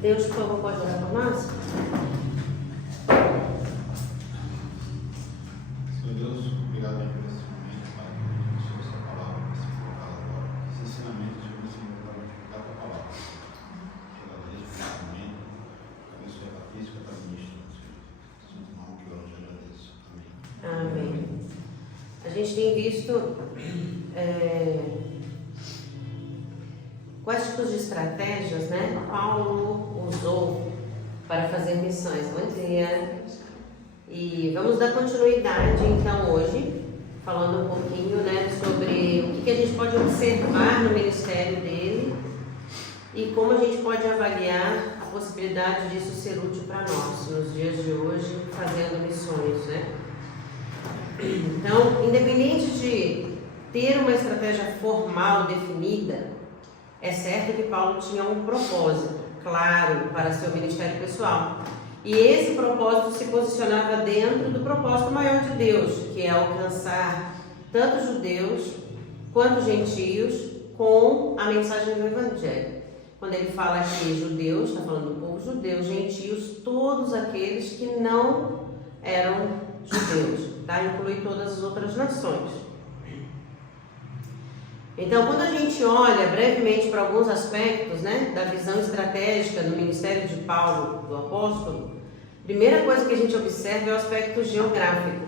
Deus, por favor, pode orar por nós? Senhor Deus, obrigado por esse momento, Pai, que sobre essa palavra que se colocada agora. Esse ensinamento, Senhor, para multiplicar a tua palavra. Pela lei, pelo momento, abençoe a Patrícia, a ministra, Senhor. Senhor, irmão, que eu te agradeço. Amém. Amém. A gente tem visto quais tipos de estratégias, né, Paulo usou para fazer missões. Bom dia. E vamos dar continuidade, então, hoje, falando um pouquinho, né, sobre o que a gente pode observar no ministério dele e como a gente pode avaliar a possibilidade disso ser útil para nós, nos dias de hoje, fazendo missões, né? Então, independente de ter uma estratégia formal definida, é certo que Paulo tinha um propósito claro para seu ministério pessoal. E esse propósito se posicionava dentro do propósito maior de Deus, que é alcançar tanto judeus quanto gentios com a mensagem do Evangelho. Quando ele fala aqui judeus, está falando do povo judeu, gentios, todos aqueles que não eram judeus, tá? Inclui todas as outras nações. Então, quando a gente olha brevemente para alguns aspectos, né, da visão estratégica do ministério de Paulo, do apóstolo, a primeira coisa que a gente observa é o aspecto geográfico,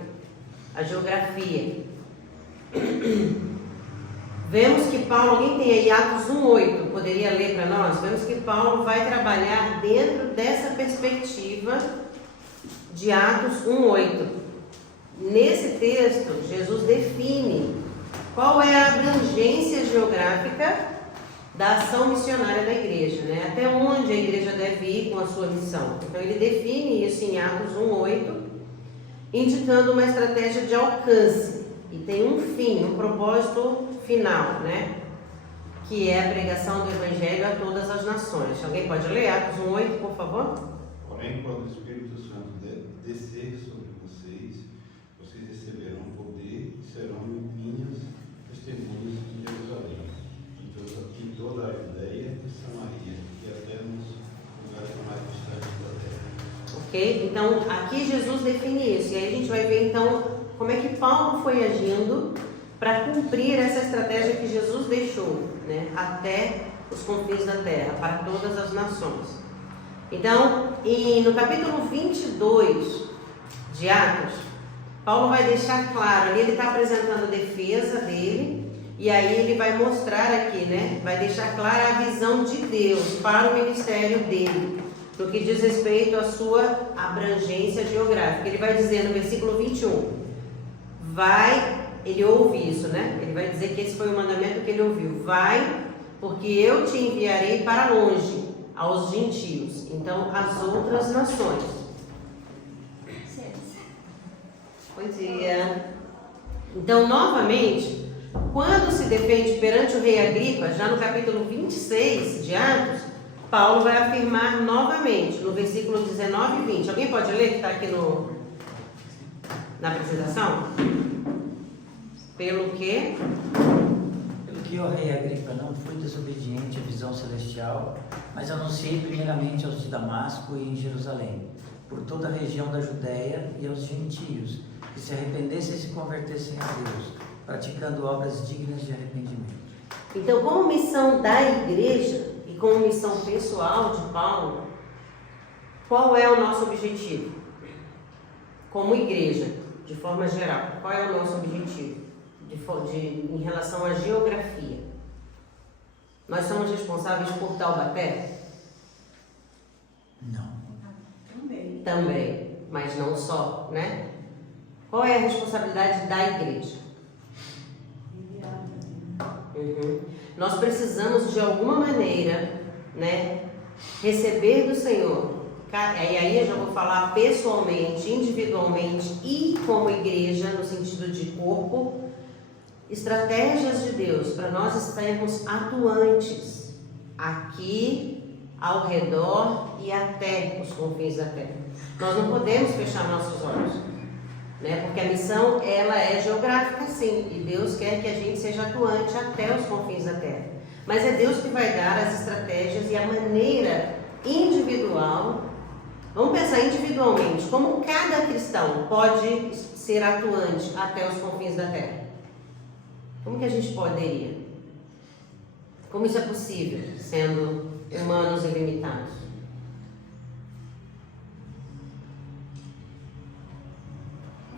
a geografia. Vemos que Paulo, alguém tem aí Atos 1:8, poderia ler para nós? Vemos que Paulo vai trabalhar dentro dessa perspectiva de Atos 1:8. Nesse texto, Jesus define qual é a abrangência geográfica da ação missionária da igreja, né? Até onde a igreja deve ir com a sua missão. Então ele define isso em Atos 1:8, indicando uma estratégia de alcance. E tem um fim, um propósito final, né? Que é a pregação do Evangelho a todas as nações. Alguém pode ler Atos 1:8, por favor? Porém, quando o Espírito Santo descer sobre vocês, vocês receberão poder e serão minhas testemunhas em Jerusalém, em toda a Judeia e Samaria, e até nos lugares mais distantes da terra. Ok? Então, aqui Jesus define isso. E aí a gente vai ver, então, como é que Paulo foi agindo para cumprir essa estratégia que Jesus deixou, né, até os confins da terra, para todas as nações. Então, no capítulo 22 de Atos, Paulo vai deixar claro, ali ele está apresentando a defesa dele, e aí ele vai mostrar aqui, né, vai deixar clara a visão de Deus para o ministério dele, no que diz respeito à sua abrangência geográfica. Ele vai dizer no versículo 21, ele ouve isso, né? Ele vai dizer que esse foi o mandamento que ele ouviu. Vai, porque eu te enviarei para longe, aos gentios, então às outras nações. Bom dia. Então, novamente, quando se defende perante o rei Agripa, já no capítulo 26 de Atos, Paulo vai afirmar novamente, no versículo 19 e 20. Alguém pode ler que está aqui na apresentação? Pelo que? Pelo que, ó rei Agripa, não fui desobediente à visão celestial, mas anunciei primeiramente aos de Damasco e em Jerusalém, por toda a região da Judéia e aos gentios, que se arrependessem e se convertessem a Deus, praticando obras dignas de arrependimento. Então, como missão da igreja e como missão pessoal de Paulo, qual é o nosso objetivo? Como igreja, de forma geral, qual é o nosso objetivo em relação à geografia? Nós somos responsáveis por Taubaté? Não. Também, mas não só, né? Qual é a responsabilidade da igreja? Nós precisamos de alguma maneira, né, receber do Senhor, e aí eu já vou falar pessoalmente, individualmente e como igreja, no sentido de corpo, estratégias de Deus para nós estarmos atuantes aqui, ao redor e até os confins da terra. Nós não podemos fechar nossos olhos, né? Porque a missão, ela é geográfica, sim, e Deus quer que a gente seja atuante até os confins da terra. Mas é Deus que vai dar as estratégias e a maneira individual. Vamos pensar individualmente, como cada cristão pode ser atuante até os confins da terra? Como que a gente poderia? Como isso é possível, sendo humanos e limitados?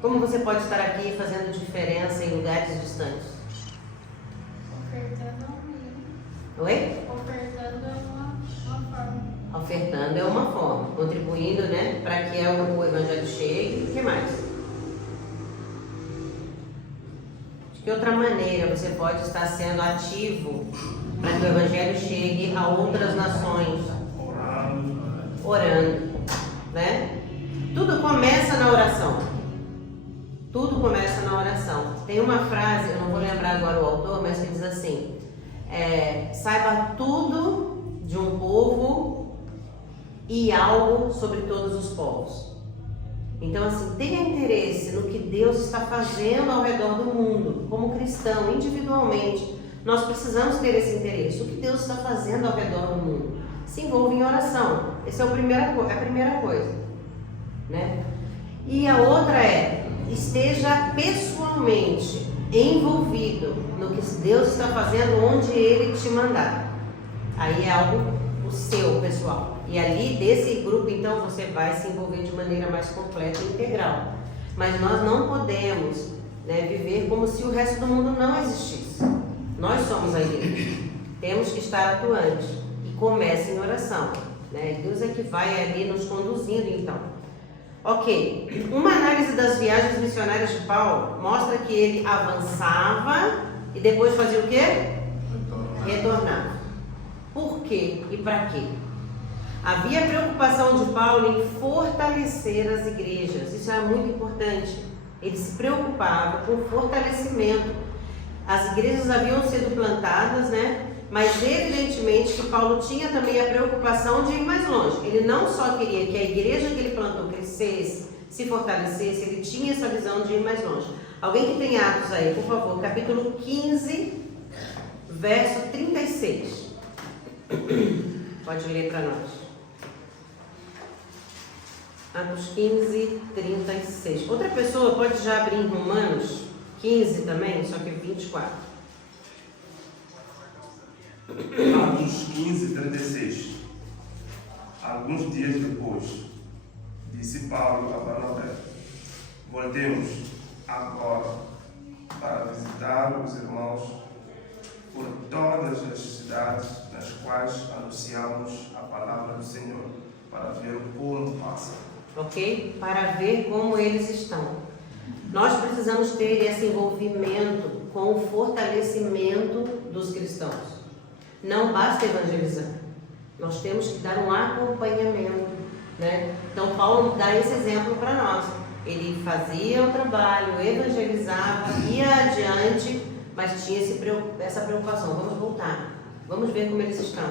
Como você pode estar aqui fazendo diferença em lugares distantes? Ofertando Oi? Ofertando é uma forma. Ofertando é uma forma, contribuindo, né, para que o evangelho chegue. O que mais? De que outra maneira você pode estar sendo ativo para que o evangelho chegue a outras nações? Orando, né? Tudo começa na oração. Tudo começa na oração. Tem uma frase, eu não vou lembrar agora o autor, mas que diz assim: saiba tudo de um povo e algo sobre todos os povos. Então, assim, tenha interesse no que Deus está fazendo ao redor do mundo. Como cristão, individualmente, nós precisamos ter esse interesse. O que Deus está fazendo ao redor do mundo? Se envolva em oração. Essa é a primeira coisa, né? E a outra esteja pessoalmente envolvido no que Deus está fazendo onde Ele te mandar. Aí é algo o seu, pessoal. E ali, desse grupo, então, você vai se envolver de maneira mais completa e integral. Mas nós não podemos, né, viver como se o resto do mundo não existisse. Nós somos a igreja. Temos que estar atuantes. E comece em oração, né? Deus é que vai ali nos conduzindo, então. Ok. Uma análise das viagens missionárias de Paulo mostra que ele avançava e depois fazia o quê? Retornava. Por quê e para quê? Havia preocupação de Paulo em fortalecer as igrejas. Isso é muito importante. Ele se preocupava com o fortalecimento. As igrejas haviam sido plantadas, né? Mas evidentemente que Paulo tinha também a preocupação de ir mais longe. Ele não só queria que a igreja que ele plantou crescesse, se fortalecesse, ele tinha essa visão de ir mais longe. Alguém que tem Atos aí, por favor, capítulo 15, verso 36. Pode ler para nós. Atos 15, 36. Outra pessoa pode já abrir em Romanos 15 também, só que 24. Atos 15, 36. Alguns dias depois, disse Paulo a Barnabé: voltemos agora para visitar os irmãos por todas as cidades nas quais anunciamos a palavra do Senhor, para ver como passa. Ok? Para ver como eles estão. Nós precisamos ter esse envolvimento com o fortalecimento dos cristãos. Não basta evangelizar. Nós temos que dar um acompanhamento, né? Então Paulo dá esse exemplo para nós. Ele fazia o trabalho, evangelizava, ia adiante, mas tinha essa preocupação. Vamos voltar. Vamos ver como eles estão,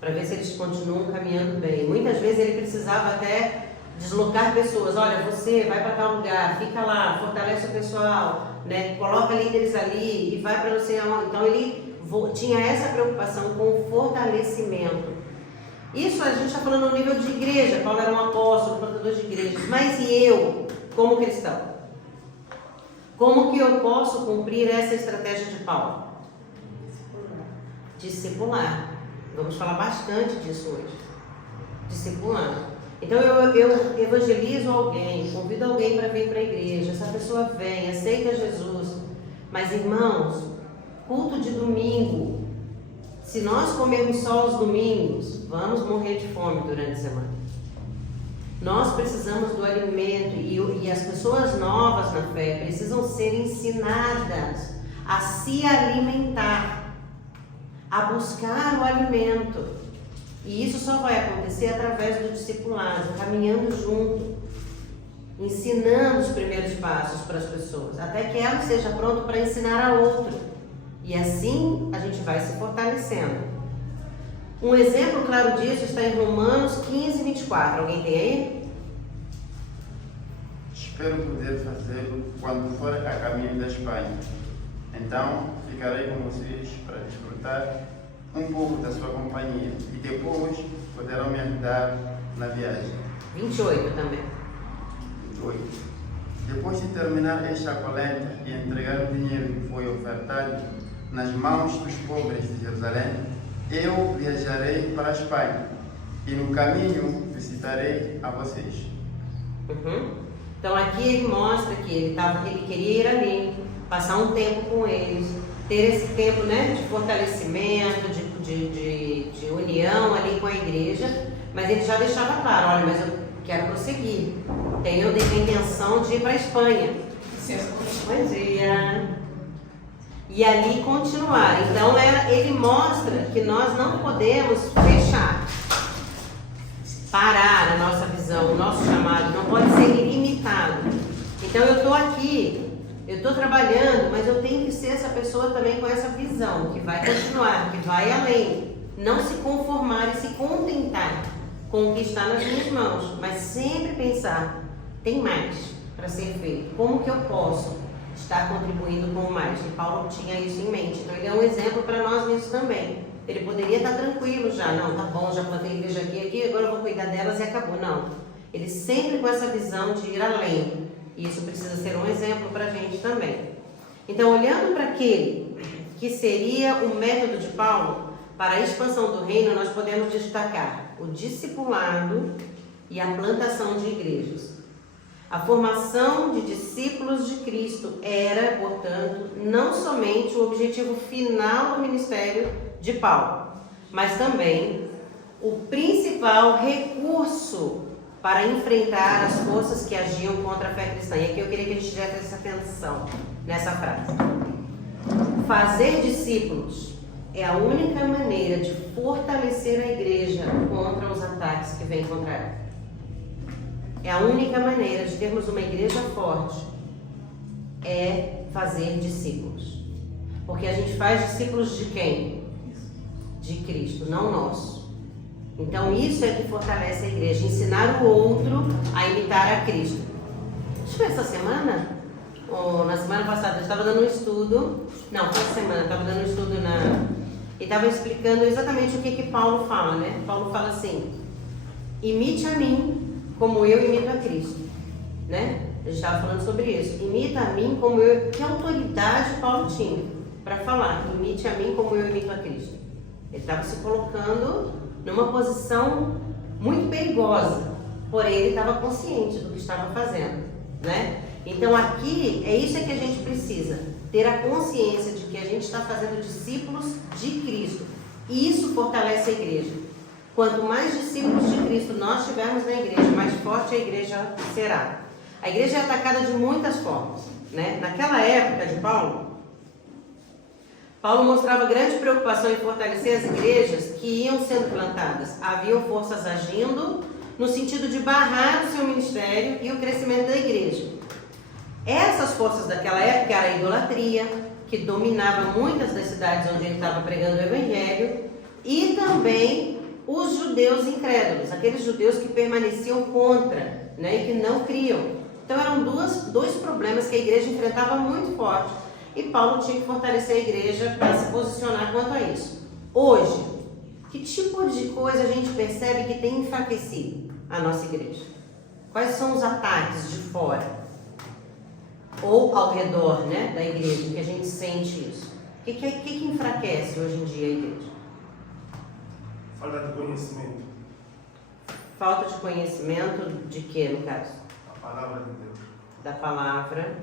para ver se eles continuam caminhando bem. Muitas vezes ele precisava até deslocar pessoas. Olha, você vai para tal lugar, fica lá, fortalece o pessoal, né? Coloca líderes ali e vai para não sei aonde. Então ele tinha essa preocupação com o fortalecimento. Isso a gente está falando no nível de igreja. Paulo era um apóstolo, plantador de igrejas. Mas e eu, como cristão? Como que eu posso cumprir essa estratégia de Paulo? Discipular. Vamos falar bastante disso hoje. Discipular. Então eu evangelizo alguém, convido alguém para vir para a igreja. Essa pessoa vem, aceita Jesus. Mas irmãos, culto de domingo, se nós comermos só os domingos, vamos morrer de fome durante a semana. Nós precisamos do alimento e as pessoas novas na fé precisam ser ensinadas a se alimentar, a buscar o alimento. E isso só vai acontecer através do discipulado, caminhando junto, ensinando os primeiros passos para as pessoas, até que ela esteja pronta para ensinar a outra. E assim a gente vai se fortalecendo. Um exemplo claro disso está em Romanos 15, 24. Alguém tem aí? Espero poder fazê-lo quando for a caminho da Espanha. Então ficarei com vocês para desfrutar um pouco da sua companhia e depois poderão me ajudar na viagem. 28 também. 28. Depois de terminar esta coleta e entregar o dinheiro que foi ofertado nas mãos dos pobres de Jerusalém, eu viajarei para a Espanha e no caminho visitarei a vocês. Então aqui ele mostra que ele queria ir ali, passar um tempo com eles, ter esse tempo, né, de fortalecimento, de união ali com a igreja, mas ele já deixava claro, olha, mas eu quero prosseguir, tenho a intenção de ir para a Espanha. Bom dia. E ali continuar. Então ele mostra que nós não podemos fechar, parar a nossa visão, o nosso chamado, não pode ser ilimitado. Então eu estou aqui, eu estou trabalhando, mas eu tenho que ser essa pessoa também com essa visão, que vai continuar, que vai além. Não se conformar e se contentar com o que está nas minhas mãos, mas sempre pensar, tem mais para ser feito. Como que eu posso estar contribuindo com mais? E Paulo tinha isso em mente. Então ele é um exemplo para nós nisso também. Ele poderia estar tranquilo já, não, tá bom, já plantei igreja aqui, agora eu vou cuidar delas e acabou. Não, ele sempre com essa visão de ir além. E isso precisa ser um exemplo para a gente também. Então, olhando para aquele que seria o método de Paulo para a expansão do reino, nós podemos destacar o discipulado e a plantação de igrejas. A formação de discípulos de Cristo era, portanto, não somente o objetivo final do ministério de Paulo, mas também o principal recurso para enfrentar as forças que agiam contra a fé cristã. E aqui eu queria que a gente tivesse atenção nessa frase. Fazer discípulos é a única maneira de fortalecer a igreja contra os ataques que vêm contra ela. É a única maneira de termos uma igreja forte, é fazer discípulos. Porque a gente faz discípulos de quem? De Cristo, não nosso. Então isso é que fortalece a igreja, ensinar o outro a imitar a Cristo. Acho que essa semana, ou na semana passada, eu estava dando um estudo, não, foi essa semana, eu estava dando um estudo e estava explicando exatamente o que Paulo fala, né? Paulo fala assim, imite a mim como eu imito a Cristo, né? A gente estava falando sobre isso. Imita a mim como eu... Que autoridade Paulo tinha para falar? Imite a mim como eu imito a Cristo. Ele estava se colocando numa posição muito perigosa, porém ele estava consciente do que estava fazendo, né? Então aqui, é isso que a gente precisa, ter a consciência de que a gente está fazendo discípulos de Cristo. E isso fortalece a igreja. Quanto mais discípulos de Cristo nós tivermos na igreja, mais forte a igreja será. A igreja é atacada de muitas formas, né? Naquela época de Paulo mostrava grande preocupação em fortalecer as igrejas que iam sendo plantadas. Haviam forças agindo no sentido de barrar o seu ministério e o crescimento da igreja. Essas forças daquela época era a idolatria, que dominava muitas das cidades onde ele estava pregando o evangelho, e também os judeus incrédulos, aqueles judeus que permaneciam contra, né, e que não criam. Então eram dois problemas que a igreja enfrentava muito forte. E Paulo tinha que fortalecer a igreja para se posicionar quanto a isso. Hoje, que tipo de coisa a gente percebe que tem enfraquecido a nossa igreja? Quais são os ataques de fora? Ou ao redor, né, da igreja, que a gente sente isso? O que enfraquece hoje em dia a igreja? Falta de conhecimento. Falta de conhecimento de quê, no caso? A palavra de Deus. Da palavra.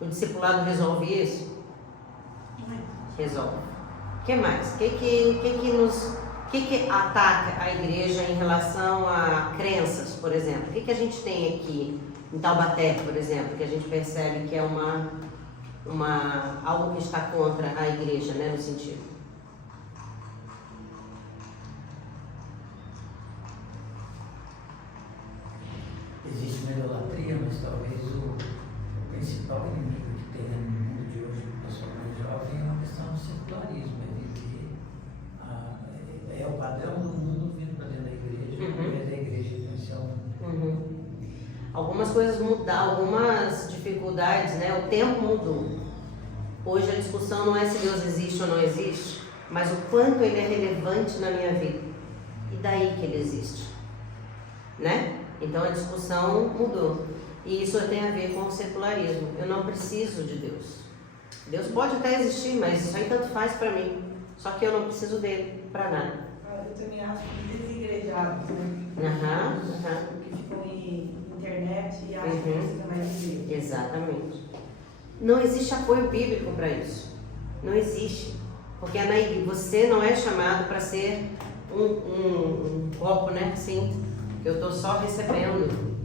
O discipulado resolve isso? Resolve. O que mais? O que ataca a igreja em relação a crenças, por exemplo? O que a gente tem aqui em Taubaté, por exemplo, que a gente percebe que é algo que está contra a igreja, né, no sentido? Existe uma idolatria, mas talvez o principal inimigo que tem no mundo de hoje, principalmente jovem, é uma questão do secularismo. É o padrão do mundo vindo para dentro da igreja, ao invés da igreja influenciar o mundo. Algumas coisas mudaram, algumas dificuldades, né? O tempo mudou. Hoje a discussão não é se Deus existe ou não existe, mas o quanto ele é relevante na minha vida. E daí que ele existe, né? Então a discussão mudou. E isso tem a ver com o secularismo. Eu não preciso de Deus. Deus pode até existir, mas isso aí tanto faz para mim. Só que eu não preciso dele para nada. Eu também acho que desigrejados, né? Que ficam em internet e acham que precisa mais de Deus. Exatamente. Não existe apoio bíblico para isso. Não existe. Porque você não é chamado para ser um copo, né? Assim, que eu estou só recebendo.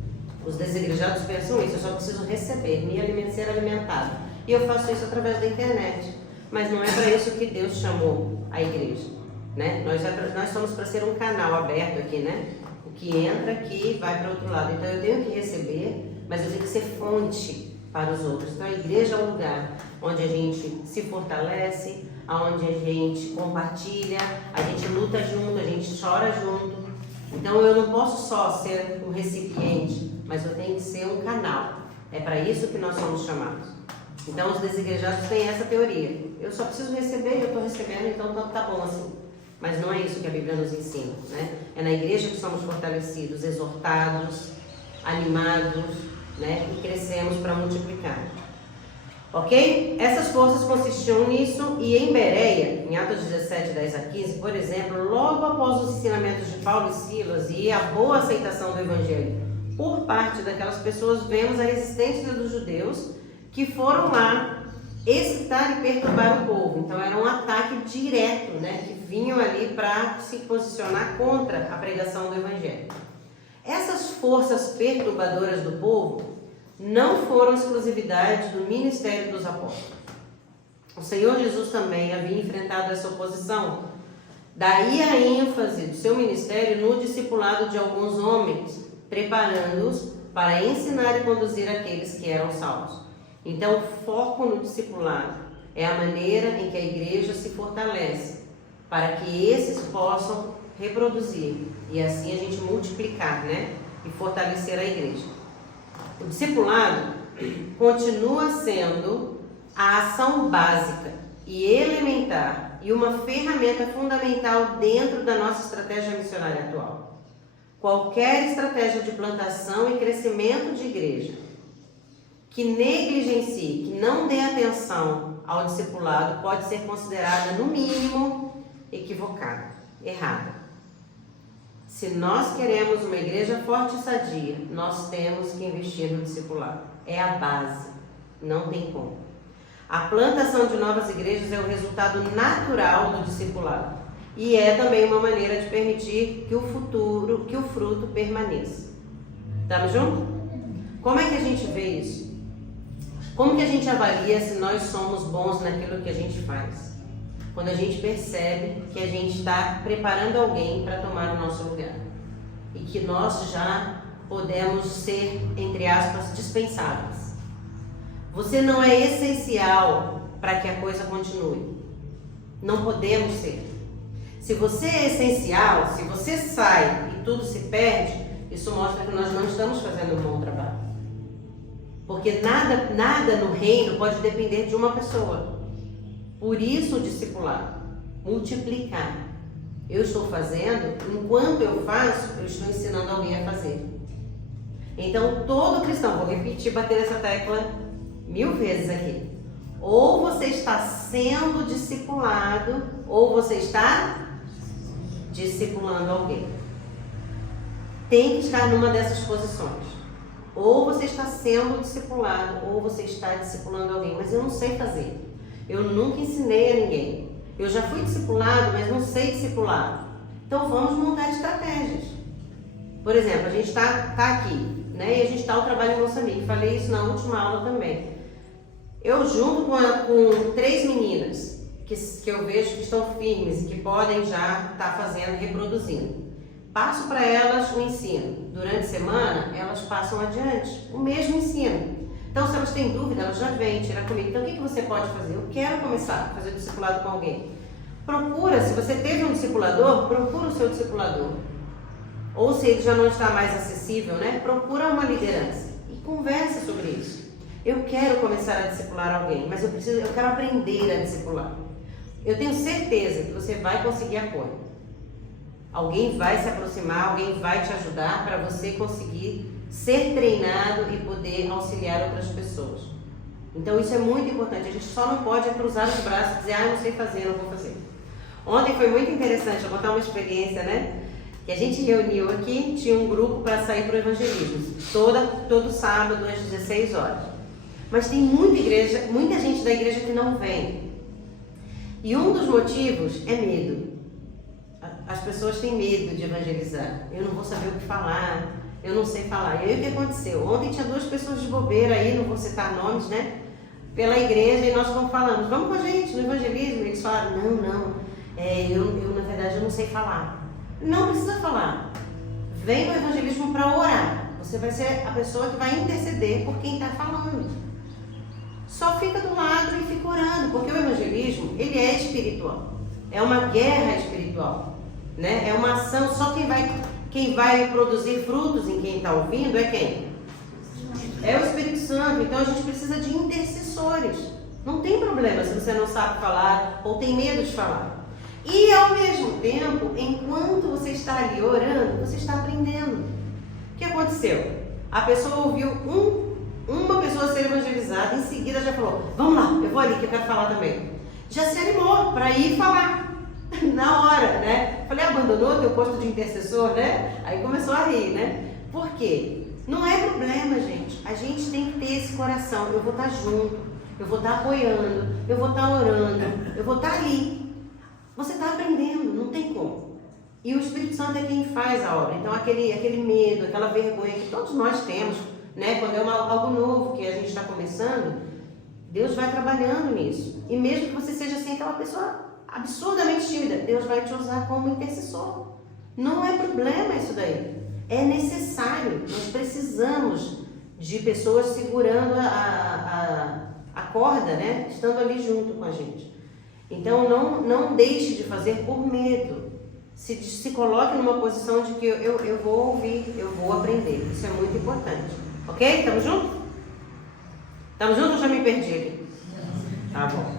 Os desigrejados pensam isso, eu só preciso receber, ser alimentado. E eu faço isso através da internet. Mas não é para isso que Deus chamou a igreja, né? Nós somos para ser um canal aberto aqui, né? O que entra aqui vai para o outro lado. Então eu tenho que receber, mas eu tenho que ser fonte para os outros. Então a igreja é um lugar onde a gente se fortalece, onde a gente compartilha, a gente luta junto, a gente chora junto. Então eu não posso só ser um recipiente, mas eu tenho que ser um canal. É para isso que nós somos chamados. Então os desigrejados têm essa teoria. Eu só preciso receber, eu estou recebendo, então tá bom assim. Mas não é isso que a Bíblia nos ensina, né? É na igreja que somos fortalecidos, exortados, animados, né? E crescemos para multiplicar. Ok? Essas forças consistiam nisso, e em Bereia, em Atos 17, 10 a 15, por exemplo, logo após os ensinamentos de Paulo e Silas e a boa aceitação do Evangelho por parte daquelas pessoas, vemos a resistência dos judeus que foram lá excitar e perturbar o povo. Então era um ataque direto, né? Que vinham ali para se posicionar contra a pregação do Evangelho. Essas forças perturbadoras do povo não foram exclusividade do ministério dos apóstolos. O Senhor Jesus também havia enfrentado essa oposição. Daí a ênfase do seu ministério no discipulado de alguns homens, preparando-os para ensinar e conduzir aqueles que eram salvos. Então, o foco no discipulado é a maneira em que a igreja se fortalece, para que esses possam reproduzir e assim a gente multiplicar, né? E fortalecer a igreja. O discipulado continua sendo a ação básica e elementar e uma ferramenta fundamental dentro da nossa estratégia missionária atual. Qualquer estratégia de plantação e crescimento de igreja que negligencie, que não dê atenção ao discipulado, pode ser considerada, no mínimo, equivocada, errada. Se nós queremos uma igreja forte e sadia, nós temos que investir no discipulado. É a base, não tem como. A plantação de novas igrejas é o resultado natural do discipulado e é também uma maneira de permitir que o fruto permaneça. Estamos juntos? Como é que a gente vê isso? Como que a gente avalia se nós somos bons naquilo que a gente faz? Quando a gente percebe que a gente está preparando alguém para tomar o nosso lugar e que nós já podemos ser, entre aspas, dispensáveis. Você não é essencial para que a coisa continue. Não podemos ser. Se você é essencial, se você sai e tudo se perde, isso mostra que nós não estamos fazendo um bom trabalho. Porque nada no reino pode depender de uma pessoa. Por isso o discipulado, multiplicar. Eu estou fazendo, enquanto eu faço, eu estou ensinando alguém a fazer. Então todo cristão, vou repetir, bater essa tecla 1000 vezes aqui. Ou você está sendo discipulado, ou você está discipulando alguém. Tem que estar numa dessas posições. Ou você está sendo discipulado, ou você está discipulando alguém. Mas eu não sei fazer. Eu nunca ensinei a ninguém. Eu já fui discipulado, mas não sei discipular. Então vamos montar estratégias. Por exemplo, a gente está aqui, né? E a gente está ao trabalho em Moçambique. Falei isso na última aula também. Eu junto com 3 meninas que eu vejo que estão firmes e que podem já estar fazendo, reproduzindo. Passo para elas o ensino. Durante a semana, elas passam adiante o mesmo ensino. Então, se elas têm dúvida, elas já vêm tirar comigo. Então, o que você pode fazer? Eu quero começar a fazer o discipulado com alguém. Procura, se você teve um discipulador, procura o seu discipulador. Ou se ele já não está mais acessível, né? Procura uma liderança e conversa sobre isso. Eu quero começar a discipular alguém, mas eu quero aprender a discipular. eu tenho certeza que você vai conseguir apoio. Alguém vai se aproximar, alguém vai te ajudar para você conseguir ser treinado e poder auxiliar outras pessoas. Então isso é muito importante. A gente só não pode cruzar os braços e dizer, eu não sei fazer, não vou fazer. Ontem foi muito interessante, eu vou contar uma experiência, né? Que a gente reuniu aqui, tinha um grupo para sair para o evangelismo, todo sábado às 16 horas. Mas tem muita gente da igreja que não vem. E um dos motivos é medo. As pessoas têm medo de evangelizar. Eu não vou saber o que falar, eu não sei falar. E aí o que aconteceu? Ontem tinha 2 pessoas de bobeira aí, não vou citar nomes, né? Pela igreja, e nós falamos, vamos com a gente no evangelismo. Eles falaram, não, eu na verdade eu não sei falar. Não precisa falar. Vem no evangelismo para orar. Você vai ser a pessoa que vai interceder por quem está falando. Só fica do lado e fica orando, porque o evangelismo, ele é espiritual. É uma guerra espiritual, né? É uma ação, só quem vai produzir frutos em quem está ouvindo é quem? É o Espírito Santo. Então a gente precisa de intercessores. Não tem problema se você não sabe falar ou tem medo de falar. E ao mesmo tempo, enquanto você está ali orando, você está aprendendo. O que aconteceu? A pessoa ouviu uma pessoa ser evangelizada, em seguida já falou, vamos lá, eu vou ali que eu quero falar também. Já se animou para ir falar na hora, né? Falei, abandonou teu posto de intercessor, né? Aí começou a rir, né? Por quê? Não é problema, gente. A gente tem que ter esse coração. Eu vou estar junto, eu vou estar apoiando, eu vou estar orando, eu vou estar ali. Você está aprendendo, não tem como. E o Espírito Santo é quem faz a obra. Então aquele medo, aquela vergonha que todos nós temos, né? Quando é algo novo que a gente está começando, Deus vai trabalhando nisso. E mesmo que você seja assim, aquela pessoa absurdamente tímida, Deus vai te usar como intercessor. Não é problema isso daí. É necessário. Nós precisamos de pessoas segurando a corda, né? Estando ali junto com a gente. Então não deixe de fazer por medo. Se coloque numa posição de que eu vou ouvir, eu vou aprender. Isso é muito importante. Ok? Estamos juntos? Estamos juntos ou já me perdi aqui? Tá bom.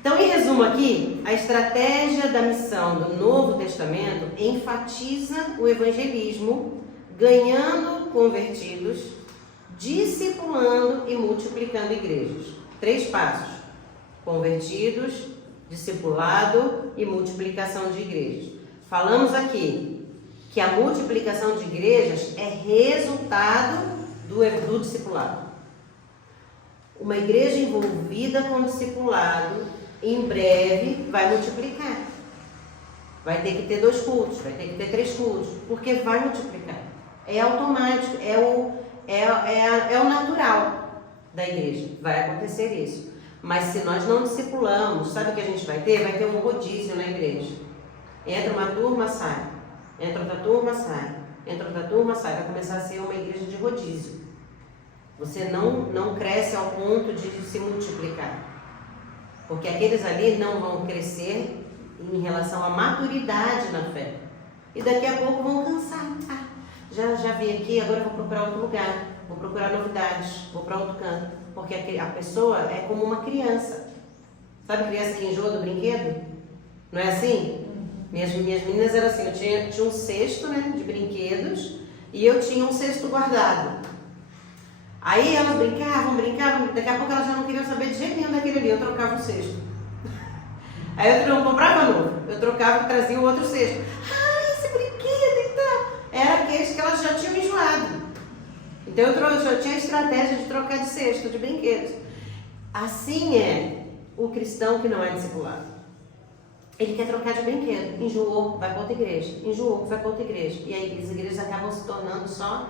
Então, em resumo aqui, a estratégia da missão do Novo Testamento enfatiza o evangelismo, ganhando convertidos, discipulando e multiplicando igrejas. 3 passos: convertidos, discipulado e multiplicação de igrejas. Falamos aqui que a multiplicação de igrejas é resultado do discipulado. Uma igreja envolvida com o discipulado, em breve, vai multiplicar. Vai ter que ter 2 cultos, vai ter que ter 3 cultos, porque vai multiplicar. É automático, é o natural da igreja. Vai acontecer isso. Mas se nós não discipulamos, sabe o que a gente vai ter? Vai ter um rodízio na igreja. Entra uma turma, sai. Entra outra turma, sai. Entra outra turma, sai. Vai começar a ser uma igreja de rodízio. Você não cresce ao ponto de se multiplicar. Porque aqueles ali não vão crescer em relação à maturidade na fé. E daqui a pouco vão cansar. Já vim aqui, agora vou procurar outro lugar. Vou procurar novidades, vou para outro canto. Porque a pessoa é como uma criança. Sabe criança que enjoa do brinquedo? Não é assim? Minhas meninas eram assim, eu tinha um cesto, né, de brinquedos e eu tinha um cesto guardado. Aí elas brincavam, daqui a pouco elas já não queriam saber de jeito nenhum daquele ali, eu trocava o cesto. Aí eu não comprava novo, eu trocava e trazia o outro cesto. Esse brinquedo então. Era aqueles que elas já tinham enjoado. Então eu já tinha a estratégia de trocar de cesto, de brinquedos. Assim é o cristão que não é discipulado. Ele quer trocar de brinquedo, enjoou, vai para outra igreja, enjoou, vai para outra igreja. E aí as igrejas acabam se tornando só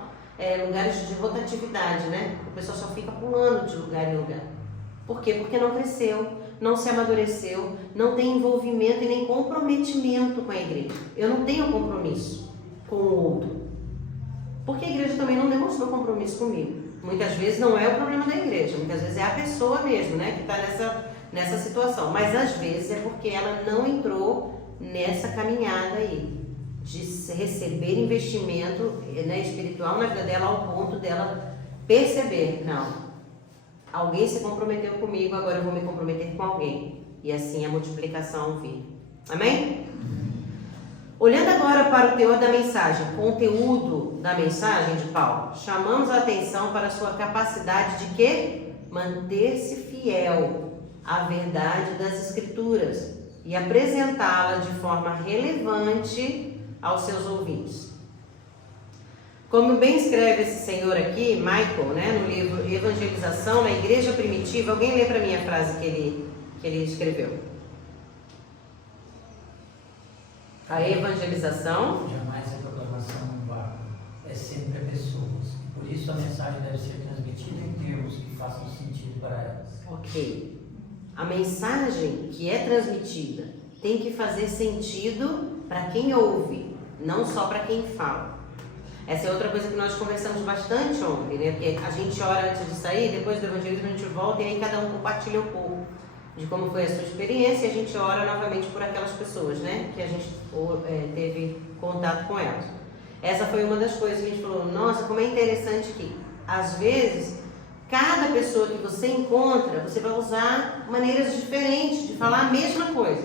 lugares de rotatividade, né? O pessoal só fica pulando de lugar em lugar. Por quê? Porque não cresceu, não se amadureceu, não tem envolvimento e nem comprometimento com a igreja. Eu não tenho compromisso com o outro. Porque a igreja também não demonstrou compromisso comigo. Muitas vezes não é o problema da igreja, muitas vezes é a pessoa mesmo, né? Que está nessa situação. Mas às vezes é porque ela não entrou nessa caminhada aí de receber investimento, né, espiritual na vida dela ao ponto dela perceber, não, alguém se comprometeu comigo, agora eu vou me comprometer com alguém. e assim a multiplicação vir. Amém? Olhando agora para o teor da mensagem, conteúdo da mensagem de Paulo, chamamos a atenção para a sua capacidade de quê? Manter-se fiel à verdade das Escrituras e apresentá-la de forma relevante aos seus ouvintes. Como bem escreve esse senhor aqui, Michael, né, no livro Evangelização na Igreja Primitiva, alguém lê para mim a frase que ele escreveu? A evangelização jamais é proclamação em vácuo, é sempre a pessoas. Por isso a mensagem deve ser transmitida em termos que façam sentido para elas. Ok. A mensagem que é transmitida tem que fazer sentido para quem ouve, não só para quem fala. Essa é outra coisa que nós conversamos bastante ontem, né? Porque a gente ora antes de sair, depois do evangelismo a gente volta e aí cada um compartilha um pouco de como foi a sua experiência e a gente ora novamente por aquelas pessoas, né? Que a gente teve contato com elas. Essa foi uma das coisas que a gente falou, nossa, como é interessante que às vezes cada pessoa que você encontra, você vai usar maneiras diferentes de falar a mesma coisa,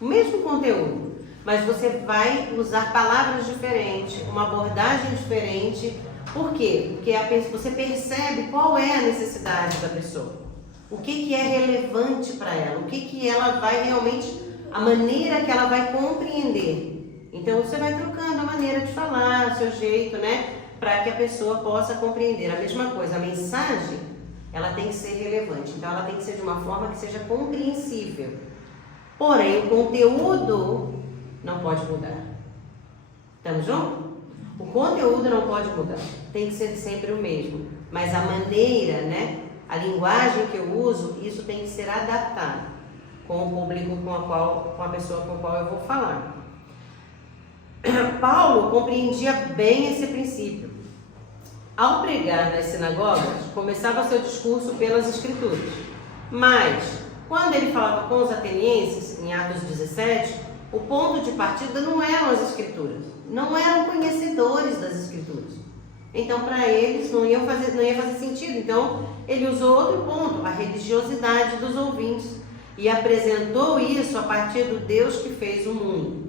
o mesmo conteúdo, mas você vai usar palavras diferentes, uma abordagem diferente. Por quê? Porque você percebe qual é a necessidade da pessoa, o que é relevante para ela, o que ela vai realmente, a maneira que ela vai compreender. Então você vai trocando a maneira de falar, o seu jeito, né? Para que a pessoa possa compreender. A mesma coisa, a mensagem, ela tem que ser relevante. Então, ela tem que ser de uma forma que seja compreensível. Porém, o conteúdo não pode mudar. Estamos juntos? O conteúdo não pode mudar. Tem que ser sempre o mesmo. Mas a maneira, né? A linguagem que eu uso, isso tem que ser adaptado com o público com a pessoa com a qual eu vou falar. Paulo compreendia bem esse princípio. Ao pregar nas sinagogas, começava seu discurso pelas Escrituras. Mas, quando ele falava com os atenienses, em Atos 17, o ponto de partida não eram as Escrituras. Não eram conhecedores das Escrituras. Então, para eles, não ia fazer sentido. Então, ele usou outro ponto, a religiosidade dos ouvintes. E apresentou isso a partir do Deus que fez o mundo.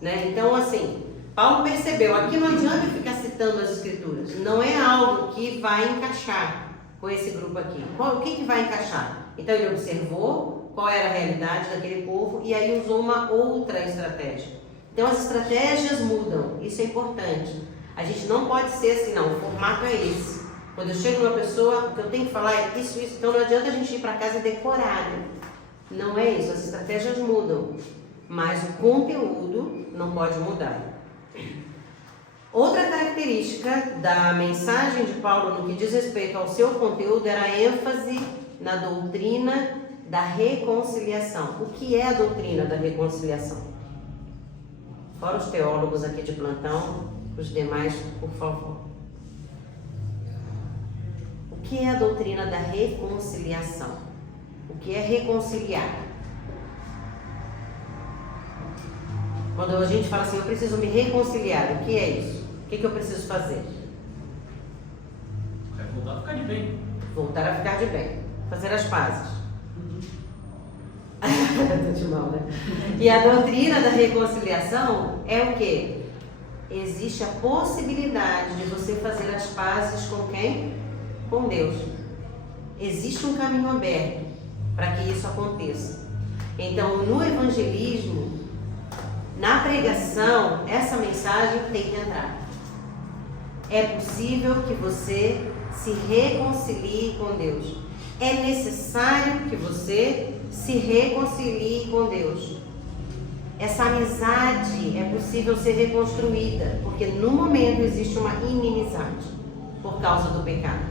Né? Então, assim, Paulo percebeu, aqui não adianta ficar citando as Escrituras, não é algo que vai encaixar com esse grupo aqui. O que vai encaixar? Então ele observou qual era a realidade daquele povo e aí usou uma outra estratégia. Então as estratégias mudam, isso é importante. A gente não pode ser assim, não, o formato é esse. Quando eu chego numa pessoa, o que eu tenho que falar é isso, então não adianta a gente ir para casa decorada. Não é isso, as estratégias mudam. Mas o conteúdo não pode mudar. Outra característica da mensagem de Paulo no que diz respeito ao seu conteúdo era a ênfase na doutrina da reconciliação. O que é a doutrina da reconciliação? Fora os teólogos aqui de plantão, os demais, por favor. O que é a doutrina da reconciliação? O que é reconciliar? Quando a gente fala assim, eu preciso me reconciliar, o que é isso? O que eu preciso fazer? É voltar a ficar de bem. Voltar a ficar de bem. Fazer as pazes. Tô de mal, né? E a doutrina da reconciliação é o quê? Existe a possibilidade de você fazer as pazes com quem? Com Deus. Existe um caminho aberto para que isso aconteça. Então, no evangelismo, na pregação, essa mensagem tem que entrar. É possível que você se reconcilie com Deus. É necessário que você se reconcilie com Deus. Essa amizade é possível ser reconstruída, porque no momento existe uma inimizade por causa do pecado.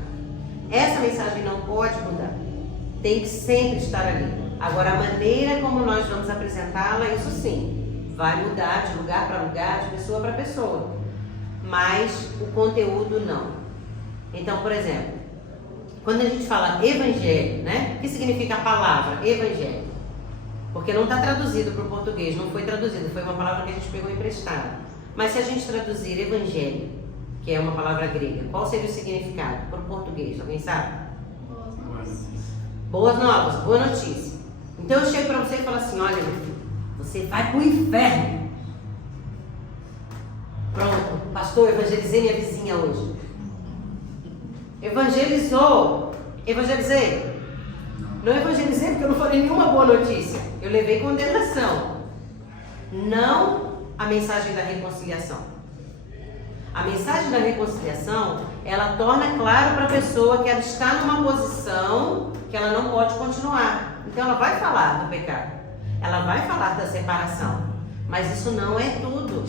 Essa mensagem não pode mudar. Tem que sempre estar ali. Agora, a maneira como nós vamos apresentá-la, isso sim, vai mudar de lugar para lugar, de pessoa para pessoa. Mas o conteúdo não. Então, por exemplo, quando a gente fala evangelho, né? O que significa a palavra evangelho? Porque não está traduzido para o português, não foi traduzido, foi uma palavra que a gente pegou emprestada. Mas se a gente traduzir evangelho, que é uma palavra grega, qual seria o significado para o português? Alguém sabe? Boas novas. Boas novas, boa notícia. Então eu chego para você e falo assim, olha, meu filho, você vai pro inferno. Pronto, pastor, evangelizei minha vizinha hoje. Evangelizei? Não evangelizei porque eu não falei nenhuma boa notícia. Eu levei condenação. Não a mensagem da reconciliação. A mensagem da reconciliação, ela torna claro para a pessoa que ela está numa posição que ela não pode continuar. Então ela vai falar do pecado. Ela vai falar da separação. Mas isso não é tudo.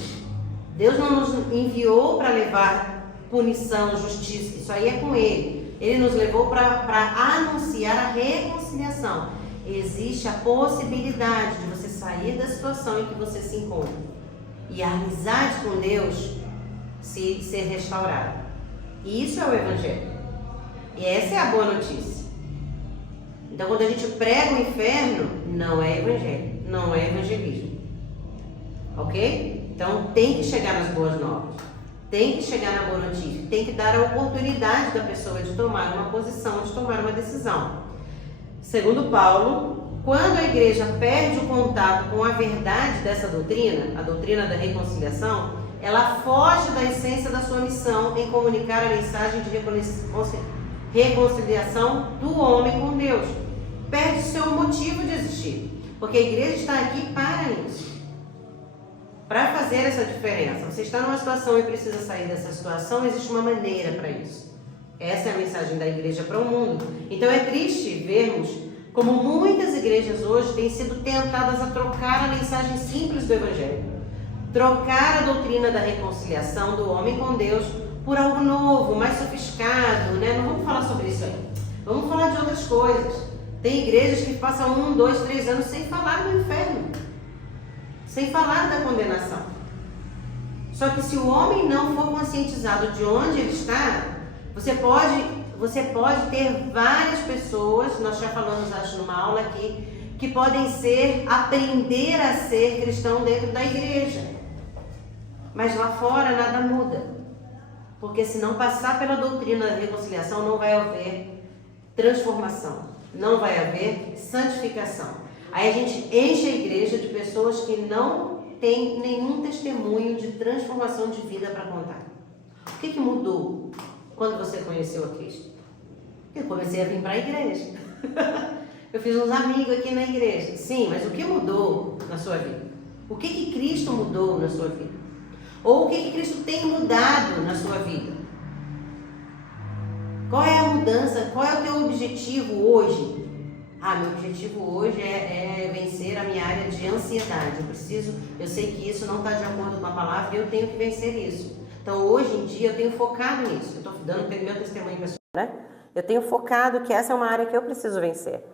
Deus não nos enviou para levar punição, justiça. Isso aí é com Ele. Ele nos levou para anunciar a reconciliação. Existe a possibilidade de você sair da situação em que você se encontra e a amizade com Deus ser restaurada. E isso é o Evangelho. E essa é a boa notícia. Então, quando a gente prega o inferno, não é Evangelho, não é evangelismo. Ok? Então, tem que chegar nas boas novas. Tem que chegar na boa notícia. Tem que dar a oportunidade da pessoa de tomar uma posição, de tomar uma decisão. Segundo Paulo, quando a igreja perde o contato com a verdade dessa doutrina, a doutrina da reconciliação, ela foge da essência da sua missão em comunicar a mensagem de reconciliação do homem com Deus. Perde o seu motivo de existir. Porque a igreja está aqui para isso. Para fazer essa diferença. Você está numa situação e precisa sair dessa situação, existe uma maneira para isso. Essa é a mensagem da igreja para o mundo. Então é triste vermos como muitas igrejas hoje têm sido tentadas a trocar a mensagem simples do Evangelho. Trocar a doutrina da reconciliação do homem com Deus por algo novo, mais sofisticado, né? Não vamos falar sobre isso aí. Vamos falar de outras coisas. Tem igrejas que passam 1, 2, 3 anos sem falar do inferno. Sem falar da condenação. Só que se o homem não for conscientizado de onde ele está, você pode ter várias pessoas, nós já falamos acho numa aula aqui, que podem aprender a ser cristão dentro da igreja. Mas lá fora nada muda. Porque se não passar pela doutrina da reconciliação, não vai haver transformação, não vai haver santificação. Aí a gente enche a igreja de pessoas que não têm nenhum testemunho de transformação de vida para contar. O que mudou quando você conheceu a Cristo? Eu comecei a vir para a igreja. Eu fiz uns amigos aqui na igreja. Sim, mas o que mudou na sua vida? O que Cristo mudou na sua vida? Ou o que Cristo tem mudado na sua vida? Qual é a mudança? Qual é o teu objetivo hoje? Meu objetivo hoje é vencer a minha área de ansiedade. Eu sei que isso não está de acordo com a palavra e eu tenho que vencer isso. Então, hoje em dia, eu tenho focado nisso. Eu estou dando meu testemunho pessoal, né? Eu tenho focado que essa é uma área que eu preciso vencer.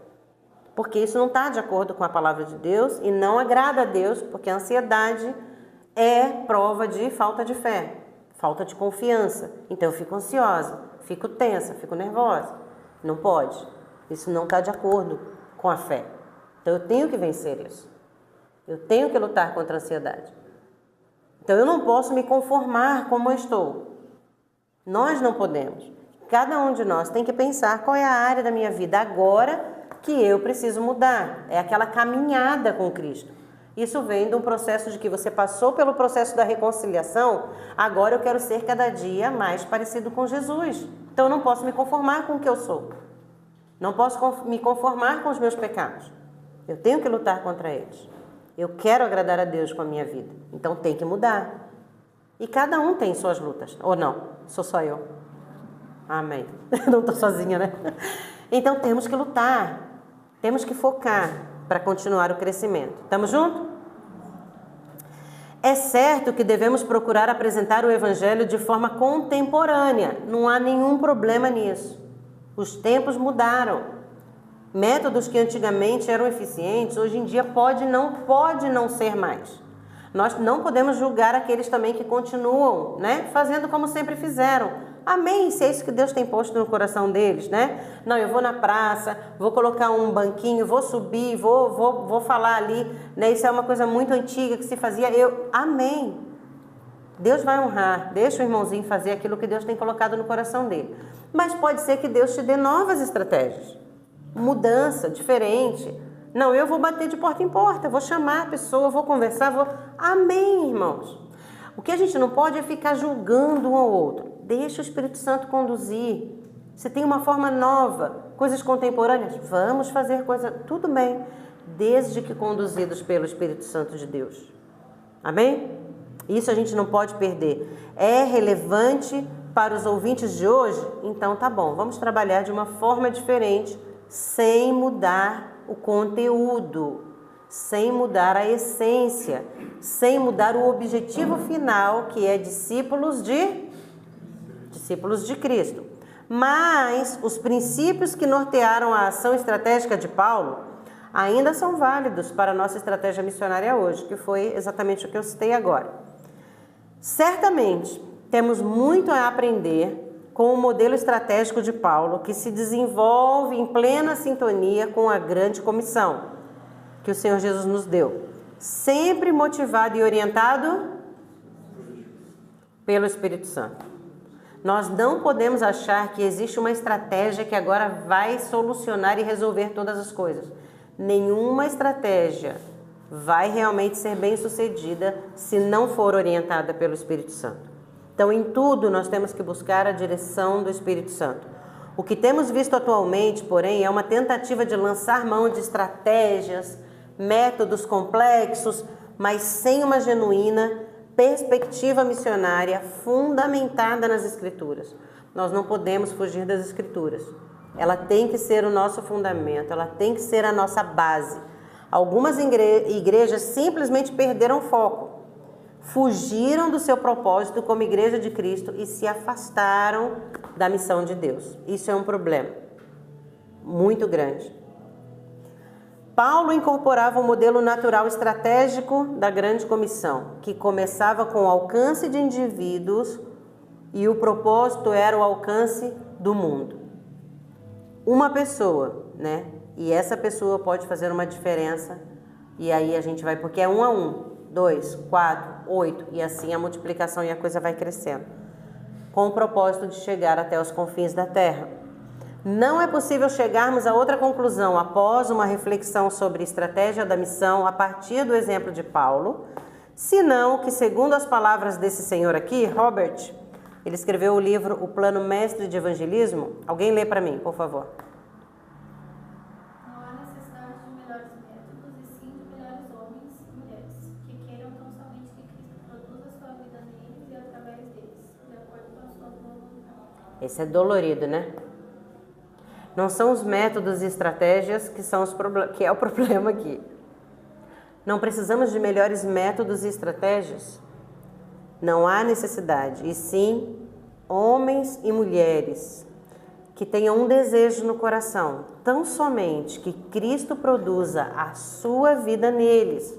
Porque isso não está de acordo com a palavra de Deus e não agrada a Deus, porque a ansiedade é prova de falta de fé, falta de confiança. Então, eu fico ansiosa, fico tensa, fico nervosa. Não pode. Isso não está de acordo com a fé. Então eu tenho que vencer isso. Eu tenho que lutar contra a ansiedade. Então eu não posso me conformar como eu estou. Nós não podemos. Cada um de nós tem que pensar qual é a área da minha vida agora que eu preciso mudar. É aquela caminhada com Cristo. Isso vem de um processo de que você passou pelo processo da reconciliação, agora eu quero ser cada dia mais parecido com Jesus. Então eu não posso me conformar com o que eu sou. Não posso me conformar com os meus pecados. Eu tenho que lutar contra eles. Eu quero agradar a Deus com a minha vida. Então tem que mudar. E cada um tem suas lutas. Ou não? Sou só eu. Amém. Não estou sozinha, né? Então temos que lutar. Temos que focar para continuar o crescimento. Estamos juntos? É certo que devemos procurar apresentar o Evangelho de forma contemporânea. Não há nenhum problema nisso. Os tempos mudaram. Métodos que antigamente eram eficientes, hoje em dia pode não ser mais. Nós não podemos julgar aqueles também que continuam, né, fazendo como sempre fizeram. Amém, se é isso que Deus tem posto no coração deles, né? Não, eu vou na praça, vou colocar um banquinho, vou subir, vou falar ali, né? Isso é uma coisa muito antiga que se fazia. Amém. Deus vai honrar, deixa o irmãozinho fazer aquilo que Deus tem colocado no coração dele. Mas pode ser que Deus te dê novas estratégias, mudança, diferente, Não, eu vou bater de porta em porta, vou chamar a pessoa, vou conversar, vou... Amém, irmãos. O que a gente não pode é ficar julgando um ao outro. Deixa o Espírito Santo conduzir. Você tem uma forma nova, coisas contemporâneas, vamos fazer coisa, tudo bem, desde que conduzidos pelo Espírito Santo de Deus. Amém? Isso a gente não pode perder. É relevante para os ouvintes de hoje? Então tá bom, vamos trabalhar de uma forma diferente, sem mudar o conteúdo, sem mudar a essência, sem mudar o objetivo final, que é discípulos de Cristo. Mas os princípios que nortearam a ação estratégica de Paulo ainda são válidos para a nossa estratégia missionária hoje, que foi exatamente o que eu citei agora. Certamente temos muito a aprender com o modelo estratégico de Paulo, que se desenvolve em plena sintonia com a grande comissão que o Senhor Jesus nos deu, sempre motivado e orientado pelo Espírito Santo. Nós não podemos achar que existe uma estratégia que agora vai solucionar e resolver todas as coisas. Nenhuma estratégia vai realmente ser bem sucedida se não for orientada pelo Espírito Santo. Então, em tudo, nós temos que buscar a direção do Espírito Santo. O que temos visto atualmente, porém, é uma tentativa de lançar mão de estratégias, métodos complexos, mas sem uma genuína perspectiva missionária fundamentada nas Escrituras. Nós não podemos fugir das Escrituras. Ela tem que ser o nosso fundamento, ela tem que ser a nossa base. Algumas igrejas simplesmente perderam foco, fugiram do seu propósito como igreja de Cristo e se afastaram da missão de Deus. Isso é um problema muito grande. Paulo incorporava um modelo natural estratégico da grande comissão, que começava com o alcance de indivíduos e o propósito era o alcance do mundo. Uma pessoa, né? E essa pessoa pode fazer uma diferença e aí a gente vai, porque é 1 a 1, 2, 4, 8 e assim a multiplicação e a coisa vai crescendo, com o propósito de chegar até os confins da terra. Não é possível chegarmos a outra conclusão após uma reflexão sobre a estratégia da missão a partir do exemplo de Paulo, senão que, segundo as palavras desse senhor aqui, Robert, ele escreveu o livro O Plano Mestre de Evangelismo. Alguém lê para mim, por favor. Não há necessidade de melhores métodos e sim de melhores homens e mulheres, que queiram tão somente que Cristo produza sua vida neles e através deles, de acordo com a sua boa vontade. Esse é dolorido, né? Não são os métodos e estratégias que é o problema aqui. Não precisamos de melhores métodos e estratégias. Não há necessidade. E sim, homens e mulheres que tenham um desejo no coração, tão somente que Cristo produza a sua vida neles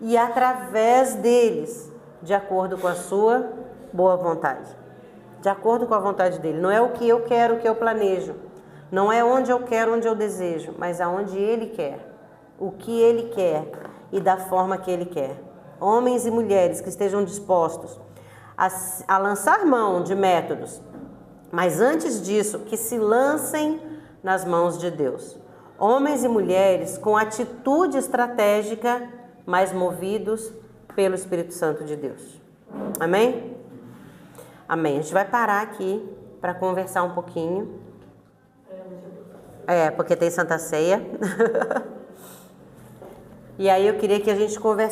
e através deles, de acordo com a sua boa vontade. De acordo com a vontade dele. Não é o que eu quero, o que eu planejo. Não é onde eu quero, onde eu desejo, mas aonde Ele quer, o que Ele quer e da forma que Ele quer. Homens e mulheres que estejam dispostos a lançar mão de métodos, mas antes disso, que se lancem nas mãos de Deus. Homens e mulheres com atitude estratégica, mas movidos pelo Espírito Santo de Deus. Amém? Amém. A gente vai parar aqui para conversar um pouquinho. Porque tem Santa Ceia. E aí eu queria que a gente conversasse.